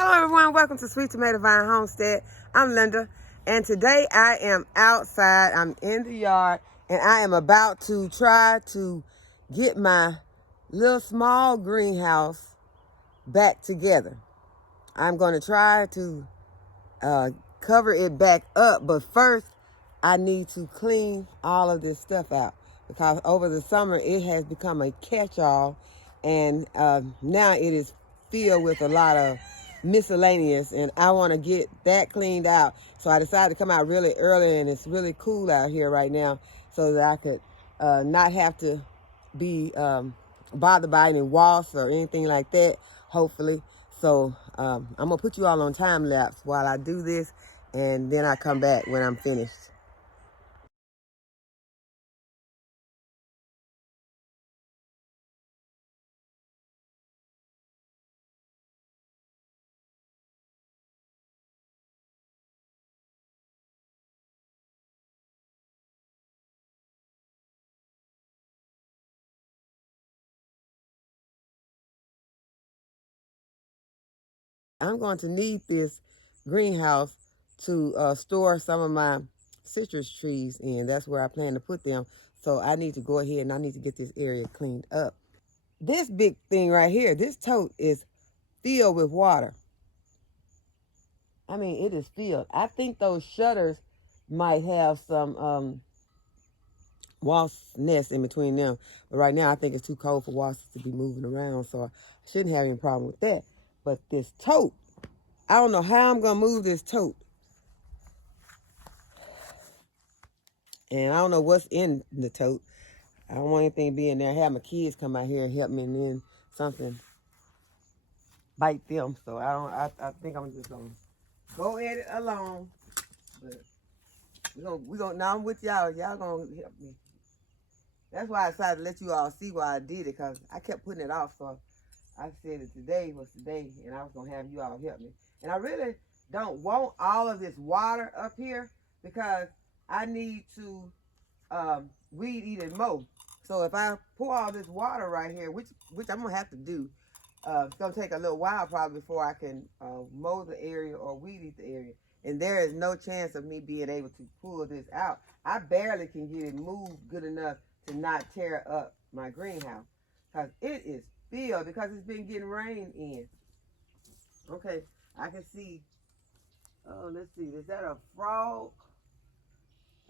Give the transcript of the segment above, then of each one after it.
Hello everyone, welcome to Sweet Tomato Vine Homestead. I'm Linda, and today I am outside. I'm in the yard, and I am about to try to get my little small greenhouse back together. I'm going to try to cover it back up, but first I need to clean all of this stuff out because over the summer it has become a catch-all, and now it is filled with a lot of miscellaneous, and I want to get that cleaned out. So I decided to come out really early, and it's really cool out here right now, so that I could not have to be bothered by any wasps or anything like that, hopefully. So I'm gonna put you all on time lapse while I do this, and then I come back when I'm finished. I'm going to need this greenhouse to store some of my citrus trees in. That's where I plan to put them. So I need to go ahead and I need to get this area cleaned up. This big thing right here, this tote is filled with water. I mean, it is filled. I think those shutters might have some wasp nests in between them. But right now, I think it's too cold for wasps to be moving around. So I shouldn't have any problem with that. But this tote, I don't know how I'm going to move this tote. And I don't know what's in the tote. I don't want anything to be in there. I have my kids come out here and help me, and then something bite them. So I think I'm just gonna go at it alone. But we gonna now I'm with y'all. Y'all gonna help me. That's why I decided to let you all see why I did it, because I kept putting it off. So I said that today was the day, and I was gonna have you all help me. And I really don't want all of this water up here because I need to weed eat and mow. So if I pour all this water right here, which I'm gonna have to do, it's gonna take a little while probably before I can mow the area or weed eat the area. And there is no chance of me being able to pull this out. I barely can get it moved good enough to not tear up my greenhouse, because it is filled because it's been getting rain in. Okay, I can see. Oh, let's see. Is that a frog?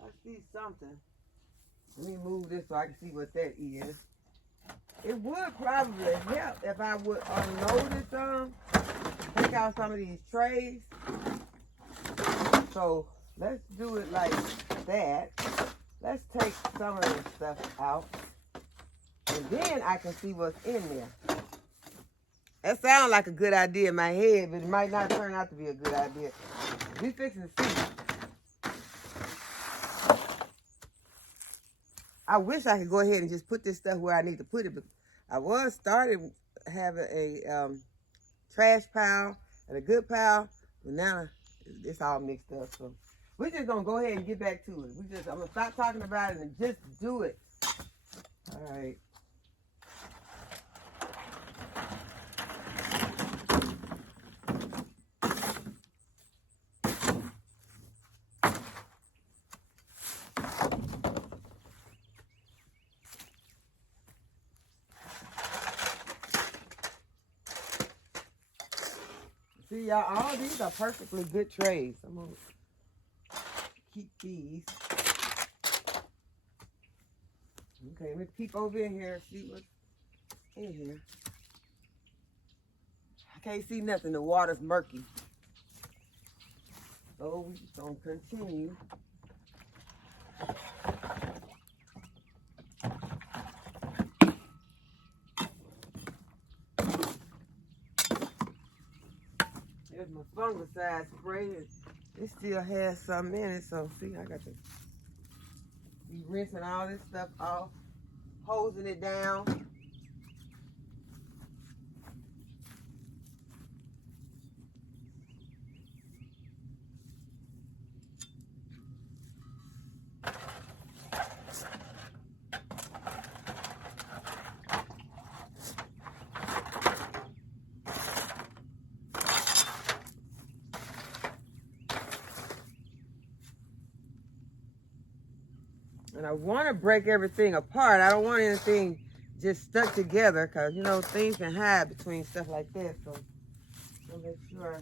I see something. Let me move this so I can see what that is. It would probably help if I would unload this, take out some of these trays. So let's do it like that. Let's take some of this stuff out, and then I can see what's in there. That sounds like a good idea in my head, but it might not turn out to be a good idea. We fixing to see. I wish I could go ahead and just put this stuff where I need to put it, but I was started having a trash pile and a good pile, but now it's all mixed up. So we're just gonna go ahead and get back to it. I'm gonna stop talking about it and just do it. All right. See, y'all, all these are perfectly good trays. I'm going to keep these. Okay, let me peek over in here and see what's in here. I can't see nothing. The water's murky. So we're just going to continue. There's my fungicide spray. It still has some in it, so see, I got to be rinsing all this stuff off, hosing it down. And I want to break everything apart. I don't want anything just stuck together because, you know, things can hide between stuff like that. So I'll make sure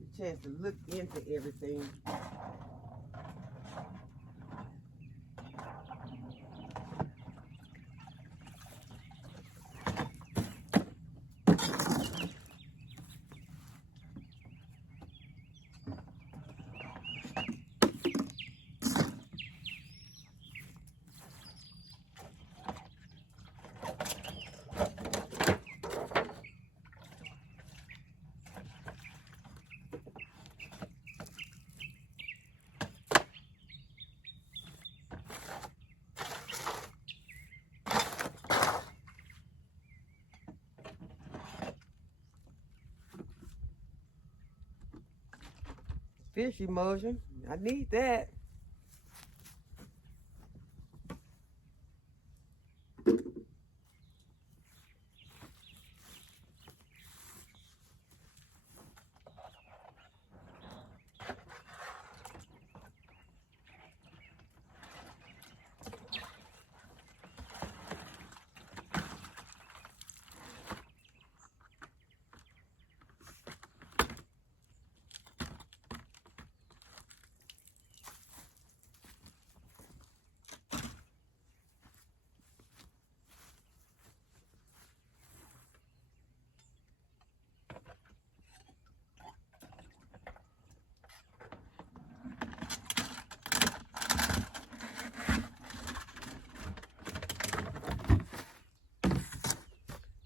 a chance to look into everything. Fish emulsion. I need that.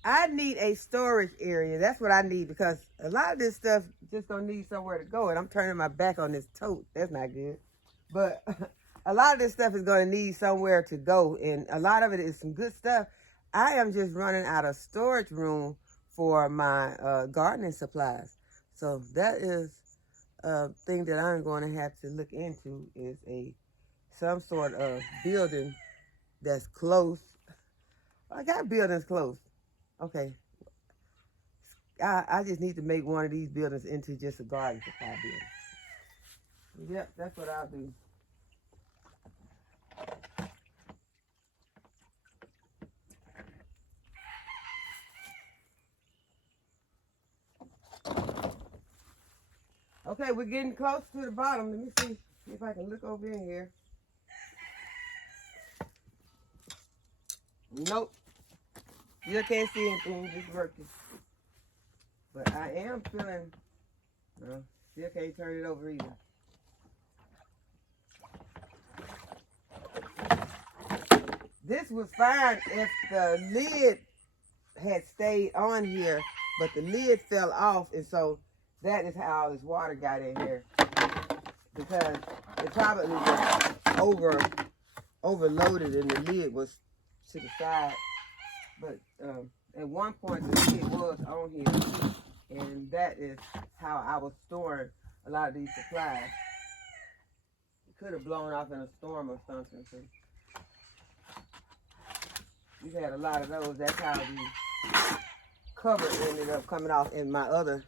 I need a storage area. That's what I need because a lot of this stuff just don't need somewhere to go. And I'm turning my back on this tote. That's not good. But a lot of this stuff is going to need somewhere to go. And a lot of it is some good stuff. I am just running out of storage room for my gardening supplies. So that is a thing that I'm going to have to look into is some sort of building that's close. I got buildings close. Okay, I just need to make one of these buildings into just a garden supply building. Yep, that's what I'll do. Okay, we're getting close to the bottom. Let me see if I can look over in here. Nope. Still can't see anything, just working. But I am feeling, no, still can't turn it over either. This was fine if the lid had stayed on here, but the lid fell off, and so that is how all this water got in here. Because it probably was overloaded and the lid was to the side. But at one point the lid was on here, and that is how I was storing a lot of these supplies. It could have blown off in a storm or something. So we had a lot of those. That's how the cover ended up coming off, and my other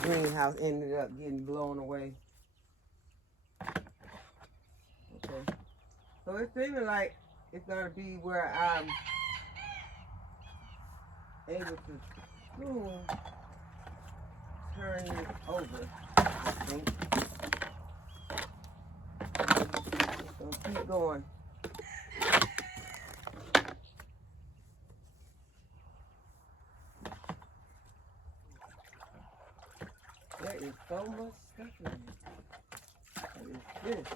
greenhouse ended up getting blown away. Okay. So it's seeming like it's going to be where I'm able to soon turn it over, I think. So keep going. There is so much stuff in here. What is this?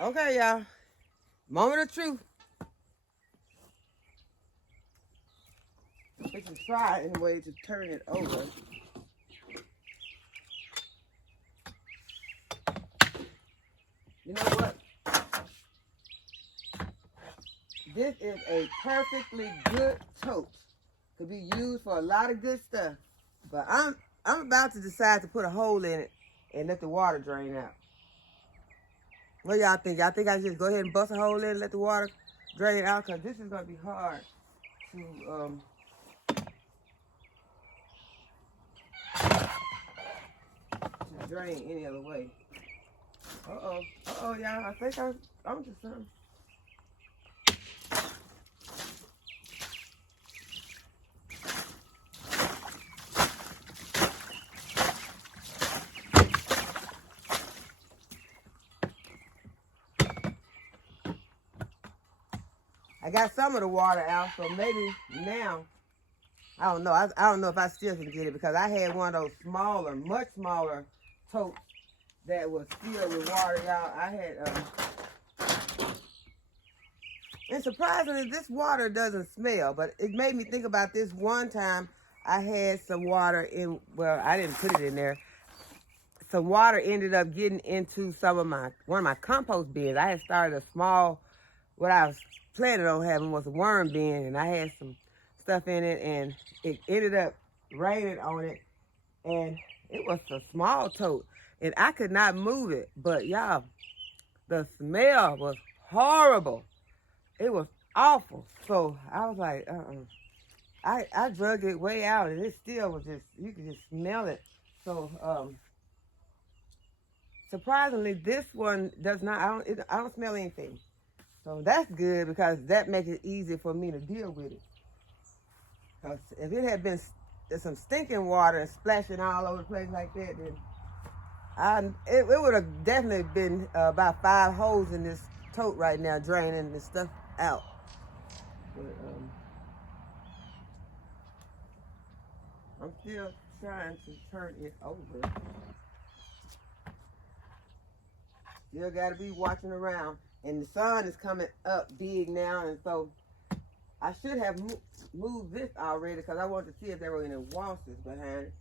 Okay, y'all. Moment of truth. We can try anyway to turn it over. You know what? This is a perfectly good tote. Could be used for a lot of good stuff. But I'm about to decide to put a hole in it and let the water drain out. What y'all think? Y'all think I should just go ahead and bust a hole in and let the water drain out? Because this is going to be hard to drain any other way. Uh-oh. Uh-oh, y'all. I think I'm onto something. I got some of the water out, so maybe now, I don't know. I don't know if I still can get it because I had one of those smaller, much smaller totes that was filled with water, y'all. I had, and surprisingly, this water doesn't smell, but it made me think about this one time I had some water in, well, I didn't put it in there. Some water ended up getting into one of my compost bins. I had started a small, what I was planning on having was a worm bin, and I had some stuff in it, and it ended up raining on it, and it was a small tote, and I could not move it. But y'all, the smell was horrible. It was awful. So I was like, I drug it way out, and it still was just, you could just smell it. So surprisingly, this one does not. I don't smell anything. So that's good because that makes it easy for me to deal with it. Because if it had been some stinking water splashing all over the place like that, then it would have definitely been about 5 holes in this tote right now, draining the stuff out. But I'm still trying to turn it over. Still got to be watching around. And the sun is coming up big now, and so I should have moved this already because I wanted to see if there were any washes behind it.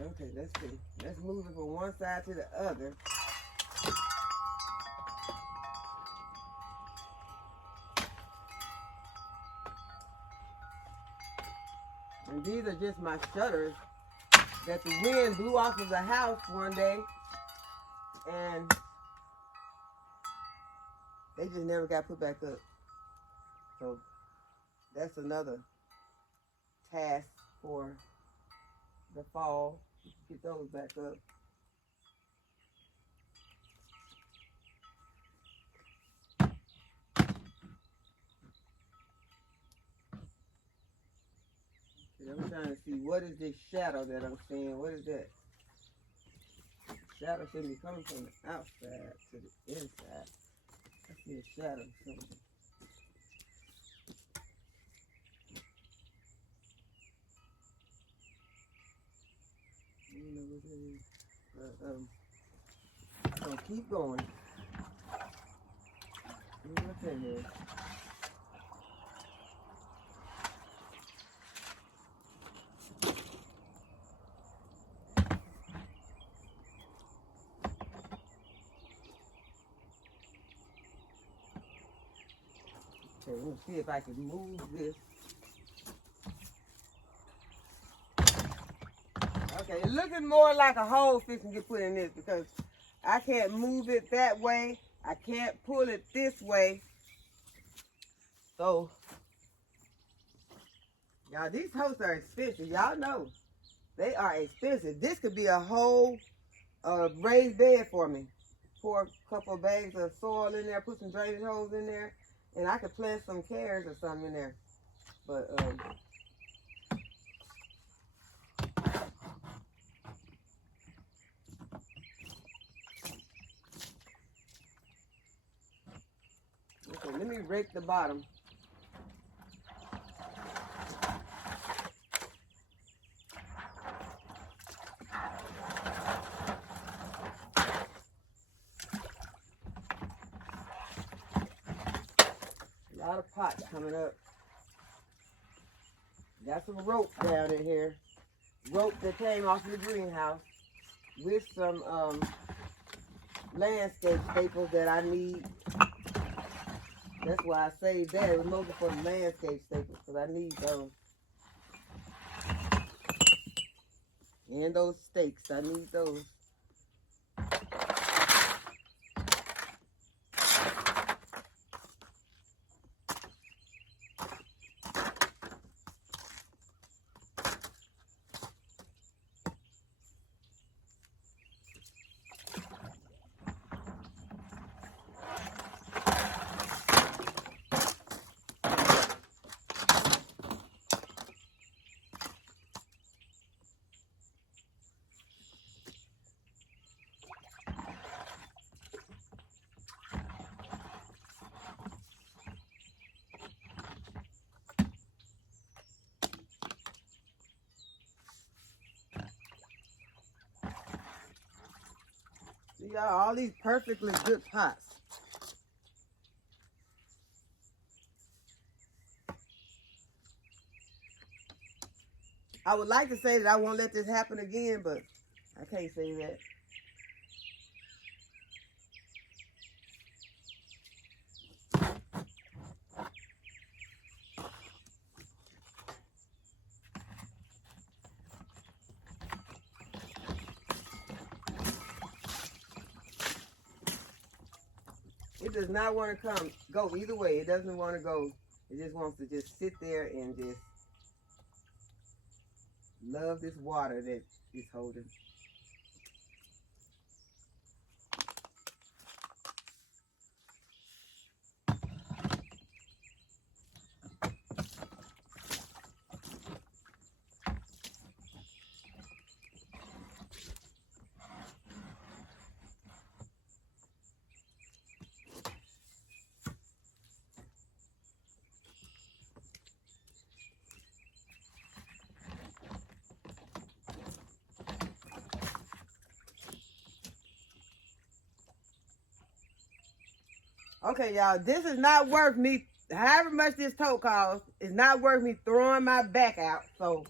Okay, let's see. Let's move it from one side to the other. And these are just my shutters that the wind blew off of the house one day, and they just never got put back up. So that's another task for the fall, get those back up. I'm trying to see, what is this shadow that I'm seeing? What is that? Shadow shouldn't be coming from the outside to the inside. I see a shadow something. I don't know what it is. But I'm gonna keep going. See what's in here. Okay, let me see if I can move this. Okay, it's looking more like a hole fixing to get put in this because I can't move it that way. I can't pull it this way. So, y'all, these hosts are expensive. Y'all know they are expensive. This could be a whole raised bed for me. Pour a couple of bags of soil in there, put some drainage holes in there, and I could plant some carrots or something in there. But okay, let me rake the bottom. lot of pots coming up. Got some rope down in here. Rope that came off of the greenhouse with some landscape staples that I need. That's why I saved that. It was mostly for the landscape staples because I need those. And those stakes, I need those. See y'all, all these perfectly good pots. I would like to say that I won't let this happen again, but I can't say that. It does not want to go either way. It doesn't want to go. It just wants to just sit there and just love this water that it's holding. Okay, y'all, this is not worth me, however much this tote costs, it's not worth me throwing my back out, so.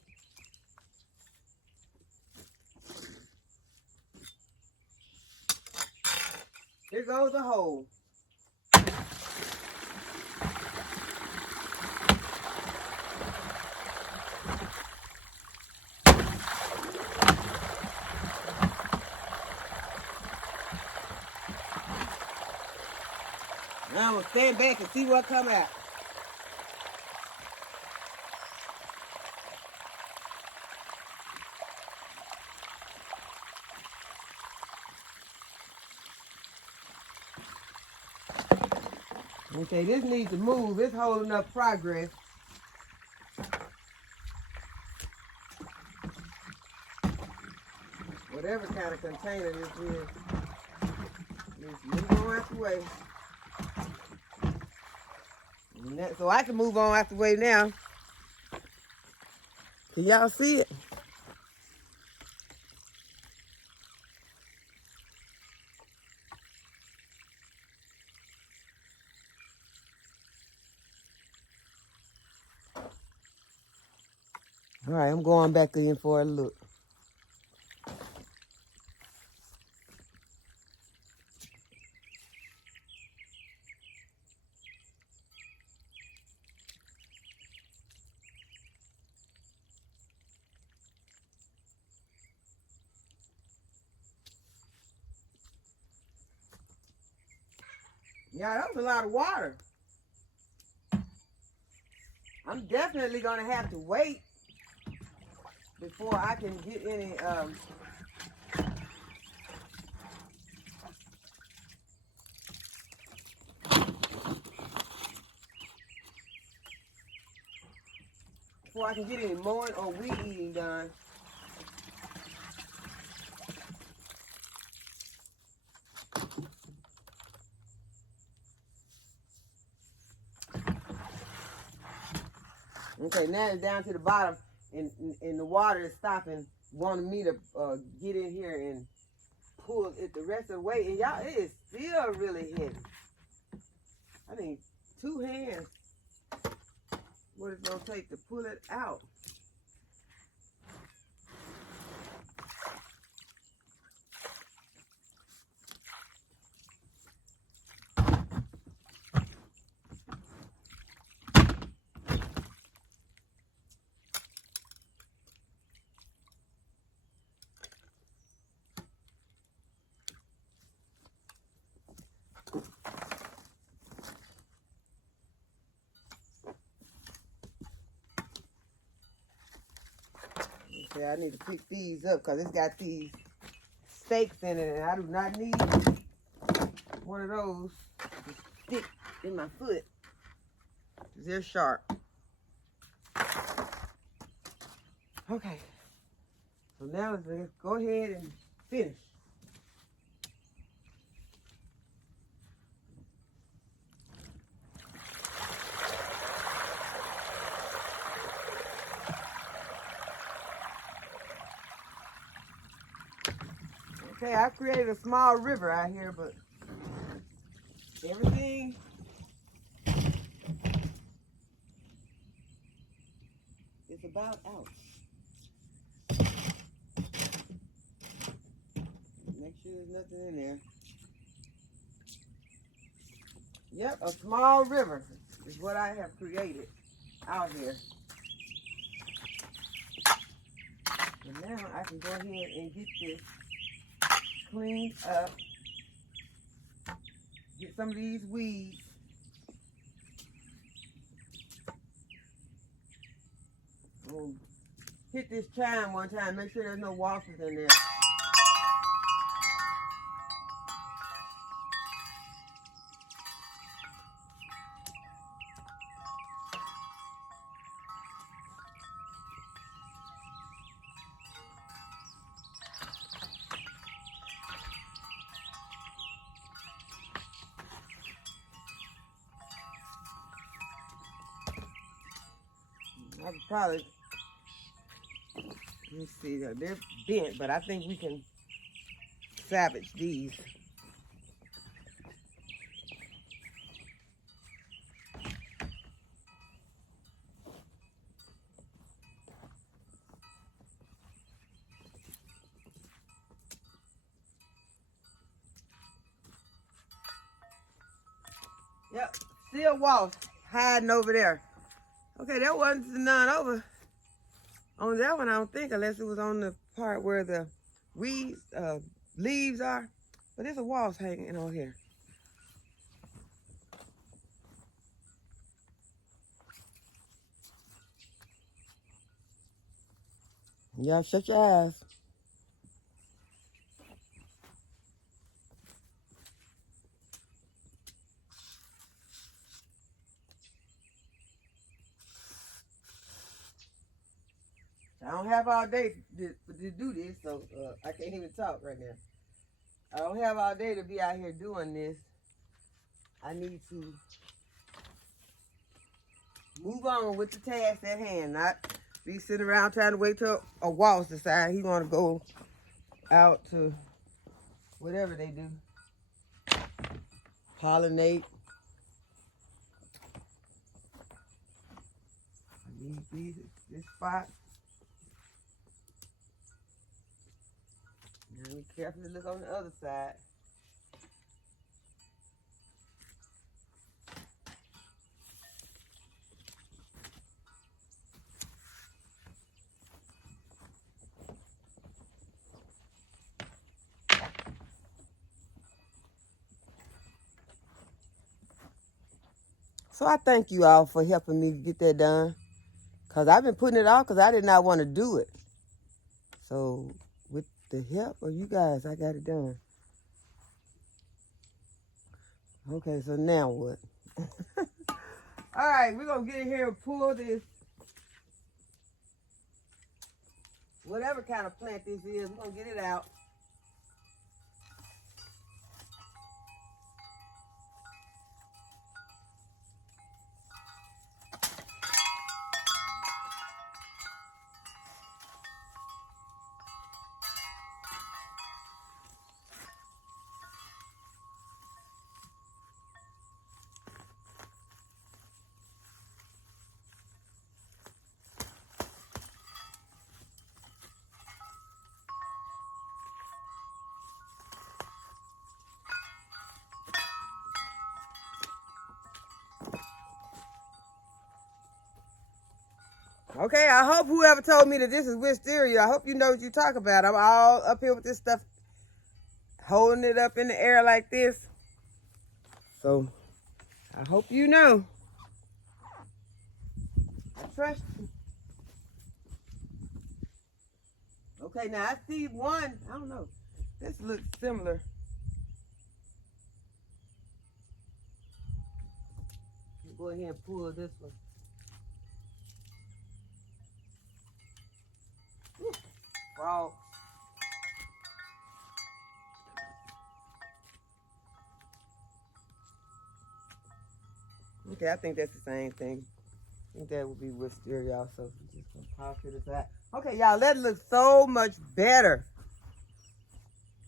Here goes the hole. Now I'm gonna stand back and see what come out. Okay, this needs to move. It's holding up progress. Whatever kind of container this is, just move on out the way. So I can move on out the way now. Can y'all see it? All right, I'm going back in for a look. Yeah, that was a lot of water. I'm definitely gonna have to wait before I can get any mowing or weed eating done. Okay, now it's down to the bottom, and the water is stopping, wanting me to get in here and pull it the rest of the way. And y'all, it is still really heavy. I mean, 2 hands what it's gonna take to pull it out. Okay, I need to pick these up because it's got these stakes in it, and I do not need one of those to stick in my foot. They're sharp. Okay, so now let's go ahead and finish. Okay, I created a small river out here, but everything is about out. Make sure there's nothing in there. Yep, a small river is what I have created out here. And now I can go ahead and get this cleaned up. Get some of these weeds. Hit this chime one time. Make sure there's no wasps in there. I would probably, let me see, they're bent, but I think we can salvage these. Yep, still wasps hiding over there. Okay, that wasn't none over on that one, I don't think, unless it was on the part where the weeds, leaves are. But there's a wasp hanging on here. Yeah, shut your eyes. I don't have all day to do this, so I can't even talk right now. I don't have all day to be out here doing this. I need to move on with the task at hand, not be sitting around trying to wait till a wasp decide he want to go out to whatever they do. Pollinate. I need this spot. Now be careful to look on the other side. So I thank you all for helping me get that done. Because I've been putting it off because I did not want to do it. So with the help of you guys, I got it done. Okay, so now what? All right, we're going to get in here and pull this, whatever kind of plant this is, we're going to get it out. Okay, I hope whoever told me that this is wisteria, I hope you know what you talk about. I'm all up here with this stuff, holding it up in the air like this. So, I hope you know. I trust you. Okay, now I see one. I don't know. This looks similar. Go ahead and pull this one. Frog. Okay, I think that's the same thing. I think that would be wisteria also. I'm just gonna pop it aside. Okay, y'all, that looks so much better.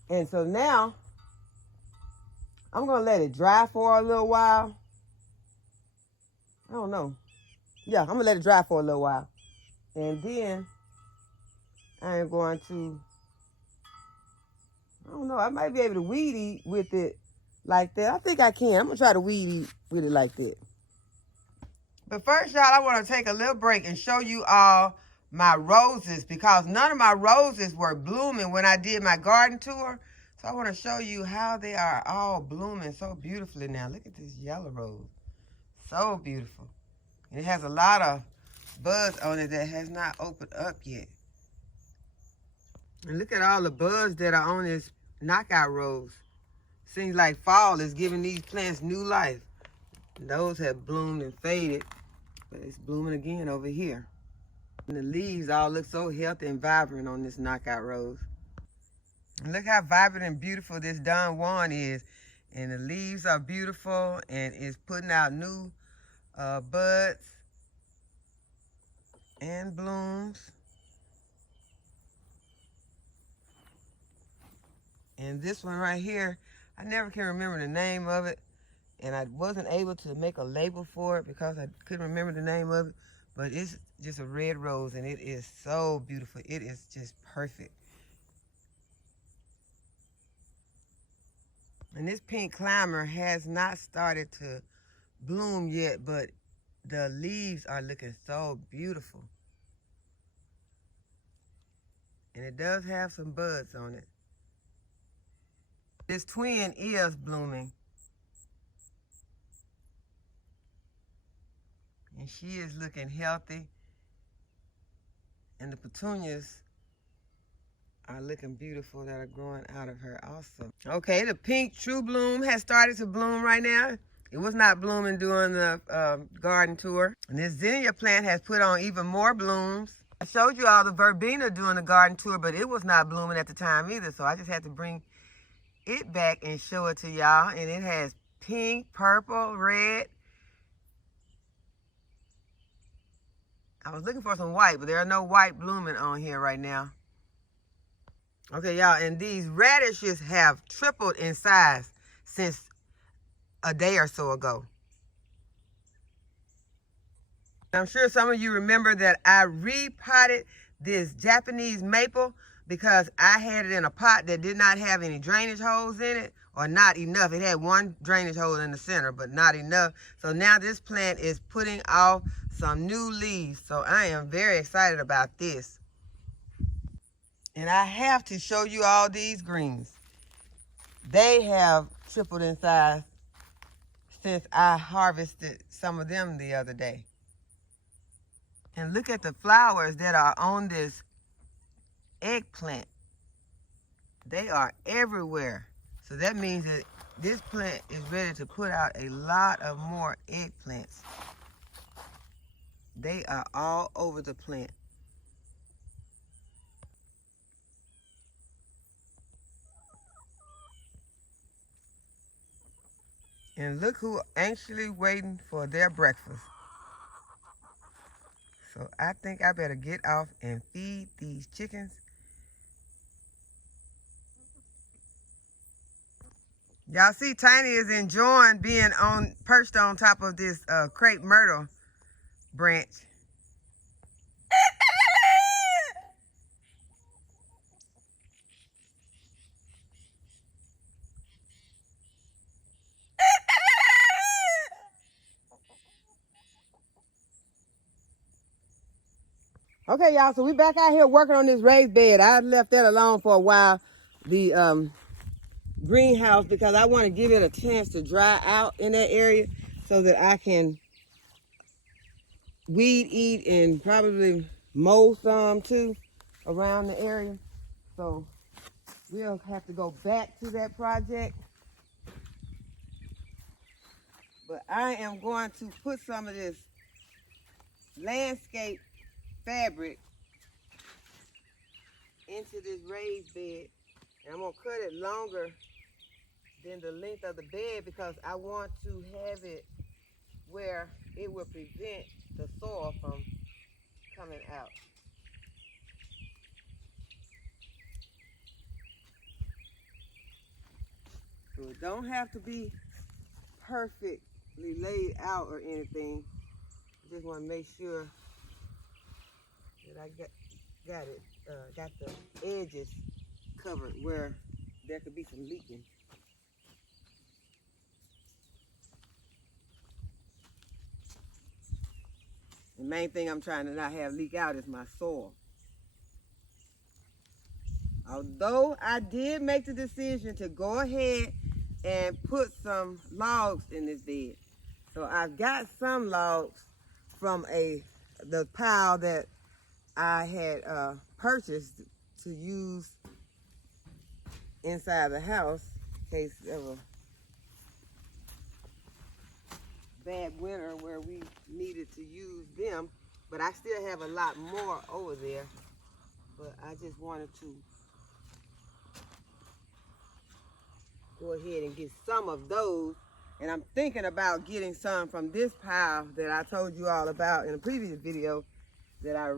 And so now, I'm gonna let it dry for a little while. I don't know. Yeah, I'm gonna let it dry for a little while. And then, I am going to, I don't know, I might be able to weed eat with it like that. I think I can. I'm gonna try to weed eat with it like that. But first, y'all, I want to take a little break and show you all my roses because none of my roses were blooming when I did my garden tour. So I want to show you how they are all blooming so beautifully now. Look at this yellow rose. So beautiful. And it has a lot of buds on it that has not opened up yet. And look at all the buds that are on this knockout rose. Seems like fall is giving these plants new life. And those have bloomed and faded, but it's blooming again over here. And the leaves all look so healthy and vibrant on this knockout rose. And look how vibrant and beautiful this Don Juan is. And the leaves are beautiful and it's putting out new buds and blooms. And this one right here, I never can remember the name of it. And I wasn't able to make a label for it because I couldn't remember the name of it. But it's just a red rose and it is so beautiful. It is just perfect. And this pink climber has not started to bloom yet, but the leaves are looking so beautiful. And it does have some buds on it. This twin is blooming. And she is looking healthy. And the petunias are looking beautiful that are growing out of her also. Okay, the pink true bloom has started to bloom right now. It was not blooming during the garden tour. And this zinnia plant has put on even more blooms. I showed you all the verbena during the garden tour, but it was not blooming at the time either. So I just had to bring it back and show it to y'all. And it has pink, purple, red. I was looking for some white, but there are no white blooming on here right now. Okay, y'all, and these radishes have tripled in size since a day or so ago. I'm sure some of you remember that I repotted this Japanese maple because I had it in a pot that did not have any drainage holes in it, or not enough. It had one drainage hole in the center, but not enough. So now this plant is putting off some new leaves. So I am very excited about this. And I have to show you all these greens. They have tripled in size since I harvested some of them the other day. And look at the flowers that are on this eggplant. They are everywhere. So that means that this plant is ready to put out a lot of more eggplants. They are all over the plant. And look who anxiously waiting for their breakfast. So I think I better get off and feed these chickens. Y'all see Tiny is enjoying being perched on top of this crepe myrtle branch. Okay, y'all, so we back out here working on this raised bed. I left that alone for a while, the greenhouse, because I want to give it a chance to dry out in that area so that I can weed eat and probably mow some too around the area. So we'll have to go back to that project. But I am going to put some of this landscape fabric into this raised bed, and I'm gonna cut it longer than the length of the bed because I want to have it where it will prevent the soil from coming out. So it don't have to be perfectly laid out or anything. I just want to make sure that I got the edges covered where there could be some leaking. The main thing I'm trying to not have leak out is my soil. Although I did make the decision to go ahead and put some logs in this bed. So I've got some logs from the pile that I had purchased to use inside the house in case of a bad winter where we needed to use them. But I still have a lot more over there. But I just wanted to go ahead and get some of those. And I'm thinking about getting some from this pile that I told you all about in a previous video that I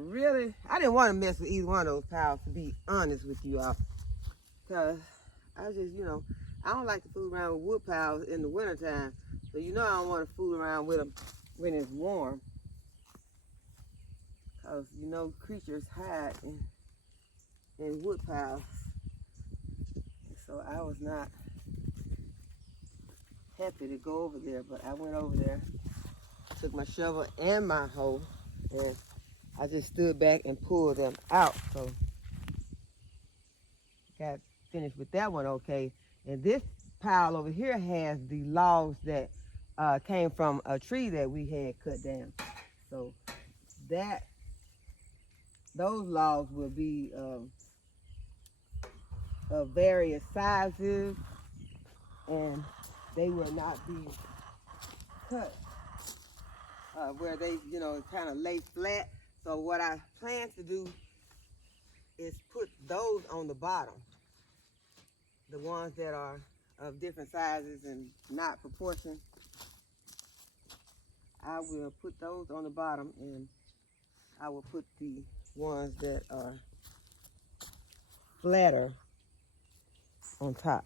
didn't want to mess with either one of those piles, to be honest with you all. Because I just, I don't like to fool around with wood piles in the wintertime. So I don't want to fool around with them when it's warm. Because, creatures hide in wood piles. So I was not happy to go over there, but I went over there, took my shovel and my hoe, and I just stood back and pulled them out. So got finished with that one okay. And this pile over here has the logs that came from a tree that we had cut down. So those logs will be of various sizes, and they will not be cut where they, kind of lay flat. So what I plan to do is put those on the bottom, the ones that are of different sizes and not proportioned. I will put those on the bottom, and I will put the ones that are flatter on top,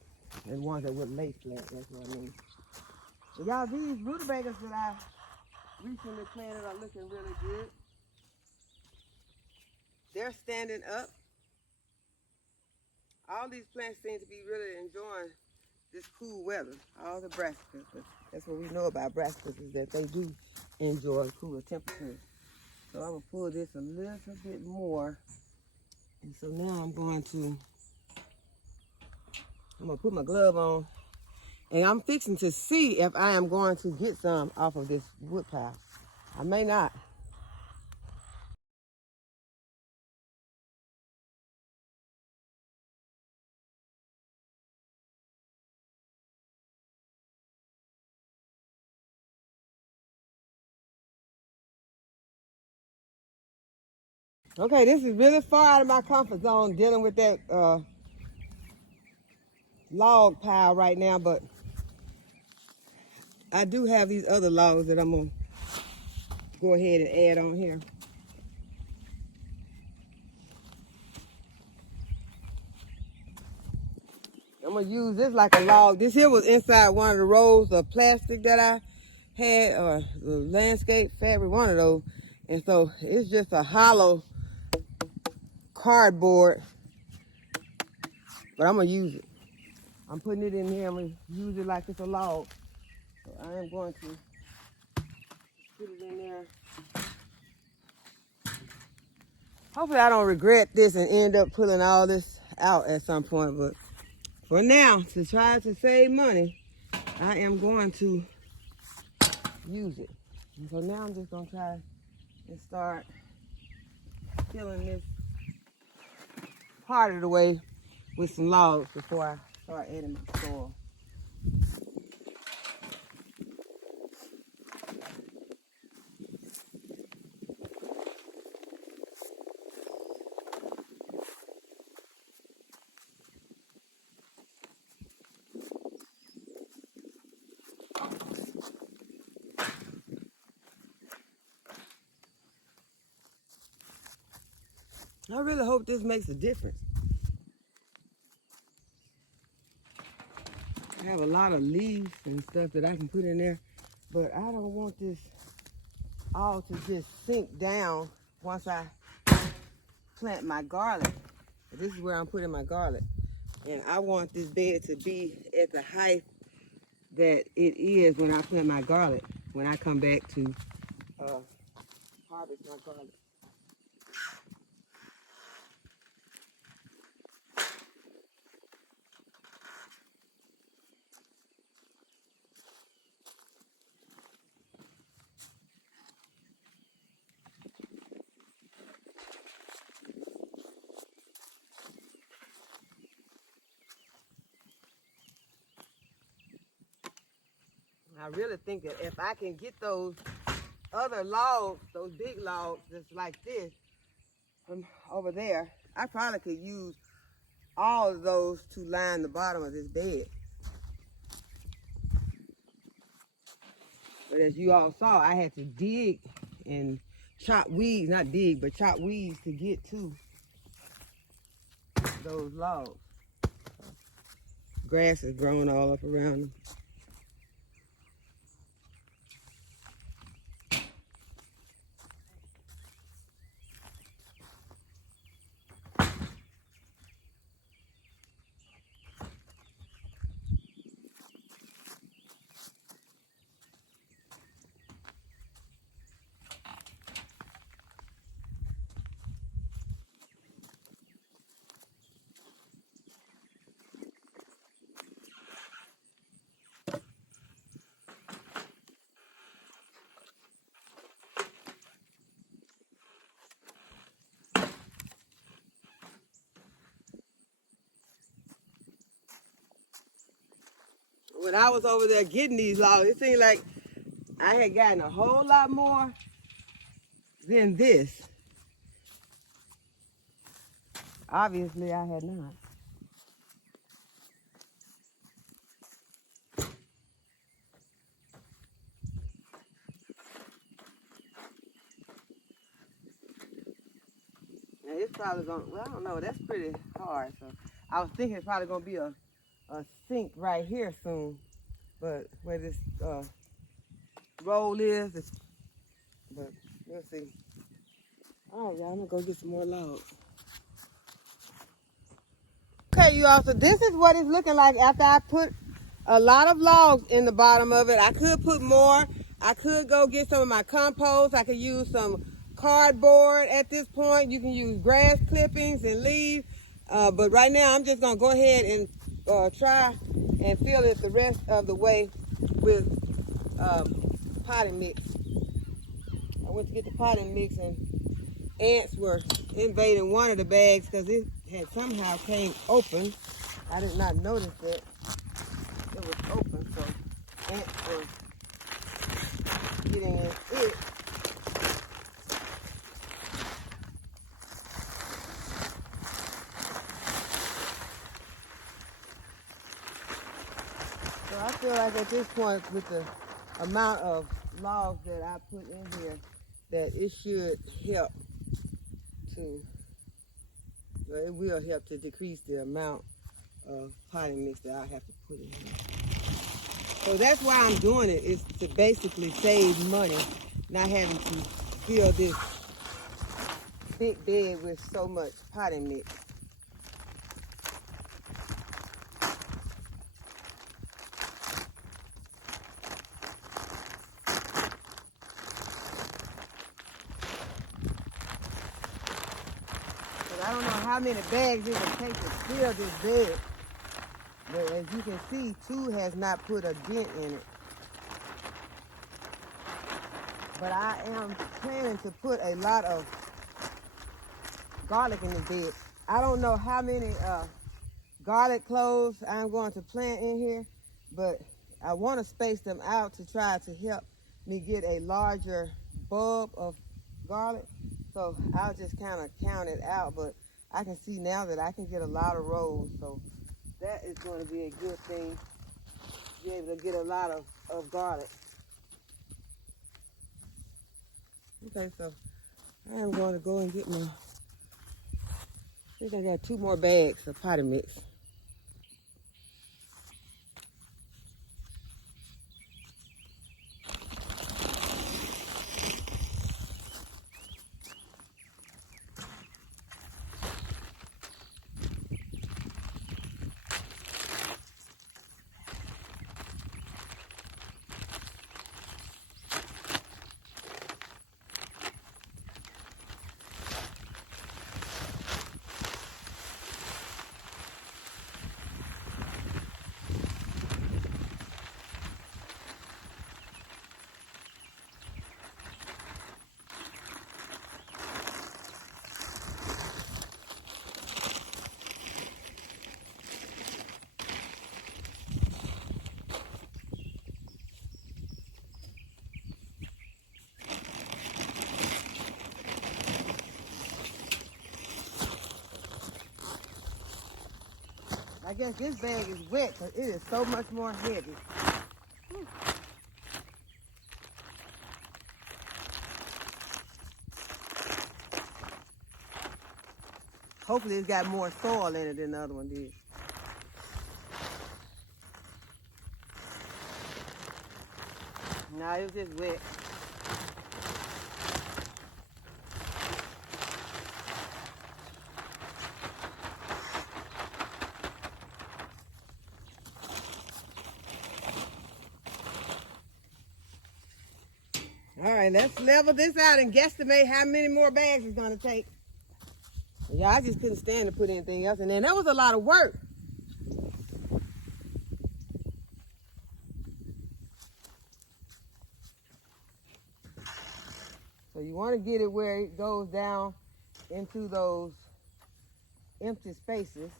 and ones that would lay flat. That's what I mean. So y'all, these rutabagas that I recently planted are looking really good. They're standing up. All these plants seem to be really enjoying this cool weather. All the brassicas. That's what we know about brassicas, is that they do enjoy cooler temperatures. So I'm gonna pull this a little bit more. And so now I'm gonna put my glove on, and I'm fixing to see if I am going to get some off of this wood pile. I may not. Okay, this is really far out of my comfort zone dealing with that log pile right now, but I do have these other logs that I'm gonna go ahead and add on here. I'm gonna use this like a log. This here was inside one of the rolls of plastic that I had, or the landscape fabric, one of those. And so it's just a hollow cardboard, but I'm gonna use it. I'm putting it in here. I'm gonna use it like it's a log. So I am going to put it in there Hopefully I don't regret this and end up pulling all this out at some point. But for now, to try to save money, I am going to use it. And so now I'm just going to try and start filling this part of the way with some logs before I start adding my soil. I really hope this makes a difference. I have a lot of leaves and stuff that I can put in there, but I don't want this all to just sink down once I plant my garlic. This is where I'm putting my garlic. And I want this bed to be at the height that it is when I plant my garlic, when I come back to harvest my garlic. I really think that if I can get those other logs, those big logs just like this from over there, I probably could use all of those to line the bottom of this bed. But as you all saw, I had to dig and chop weeds, not dig, but chop weeds to get to those logs. Grass is growing all up around them. When I was over there getting these logs, it seemed like I had gotten a whole lot more than this. Obviously, I had not. Now, it's probably going to, well, I don't know, that's pretty hard. So I was thinking it's probably going to be a sink right here soon. But where this roll is, but we'll see. All right, y'all, I'm going to go get some more logs. Okay, you all, so this is what it's looking like after I put a lot of logs in the bottom of it. I could put more. I could go get some of my compost. I could use some cardboard at this point. You can use grass clippings and leaves. But right now, I'm just going to go ahead and try and fill it the rest of the way with potting mix. I went to get the potting mix and ants were invading one of the bags because it had somehow came open. I did not notice that it was open, so ants were getting in it. So I feel like at this point, with the amount of logs that I put in here, that it should help to, well, it will help to decrease the amount of potting mix that I have to put in here. So that's why I'm doing it, is to basically save money, not having to fill this big bed with so much potting mix. how many bags it would take to fill this bed. But as you can see, 2 has not put a dent in it. But I am planning to put a lot of garlic in the bed. I don't know how many garlic cloves I'm going to plant in here, but I want to space them out to try to help me get a larger bulb of garlic. So I'll just kind of count it out, but I can see now that I can get a lot of rows. So that is going to be a good thing, to be able to get a lot of garlic. Okay, so I am going to go and get my, I think I got 2 more bags of potting mix. I guess this bag is wet because it is so much more heavy. Hopefully it's got more soil in it than the other one did. No, it was just wet. All right, let's level this out and guesstimate how many more bags it's gonna take. Yeah, I just couldn't stand to put anything else in there. And that was a lot of work. So you want to get it where it goes down into those empty spaces.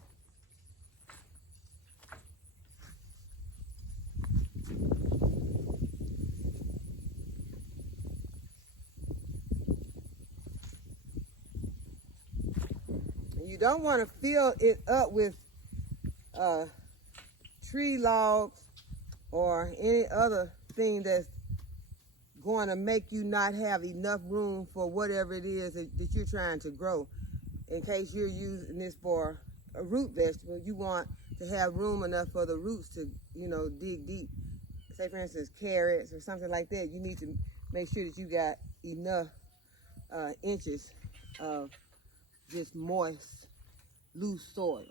You don't want to fill it up with tree logs or any other thing that's going to make you not have enough room for whatever it is that you're trying to grow. In case you're using this for a root vegetable, you want to have room enough for the roots to, dig deep. Say, for instance, carrots or something like that. You need to make sure that you got enough inches of just moist, loose soil.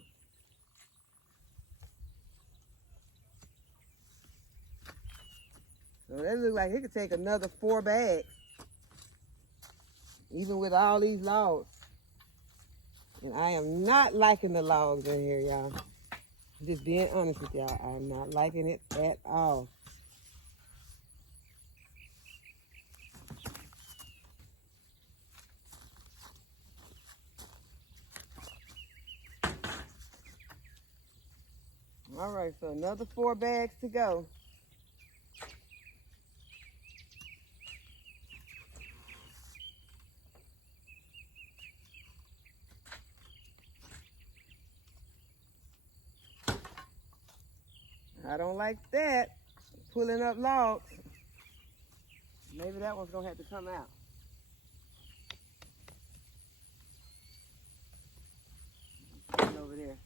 So that looks like it could take another 4 bags, even with all these logs. And I am not liking the logs in here, y'all. Just being honest with y'all, I'm not liking it at all. All right, so another 4 bags to go. I don't like that, pulling up logs. Maybe that one's gonna have to come out. Over there.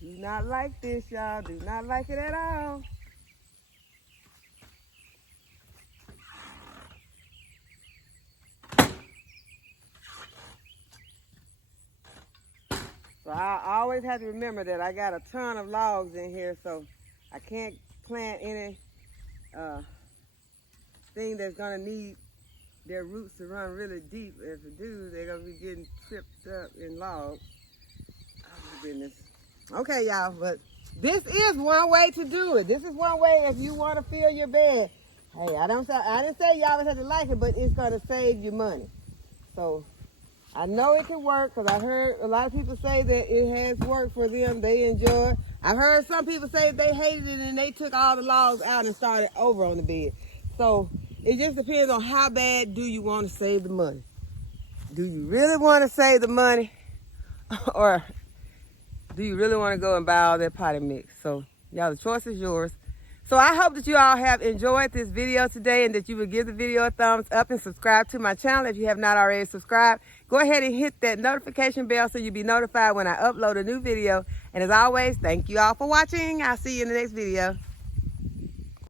Do not like this, y'all. Do not like it at all. So I always have to remember that I got a ton of logs in here, so I can't plant any thing that's gonna need their roots to run really deep. If they do, they're gonna be getting tripped up in logs. Oh my goodness. Okay, y'all, but this is one way to do it. This is one way if you want to fill your bed. Hey, I didn't say y'all always have to like it, but it's gonna save you money. So I know it can work because I heard a lot of people say that it has worked for them. They enjoy it. I've heard some people say they hated it and they took all the logs out and started over on the bed. So it just depends on how bad do you want to save the money. Do you really want to save the money, or do you really want to go and buy all that potting mix? So y'all, the choice is yours. So I hope that you all have enjoyed this video today and that you will give the video a thumbs up and subscribe to my channel if you have not already subscribed. Go ahead and hit that notification bell so you'll be notified when I upload a new video. And as always, thank you all for watching. I'll see you in the next video.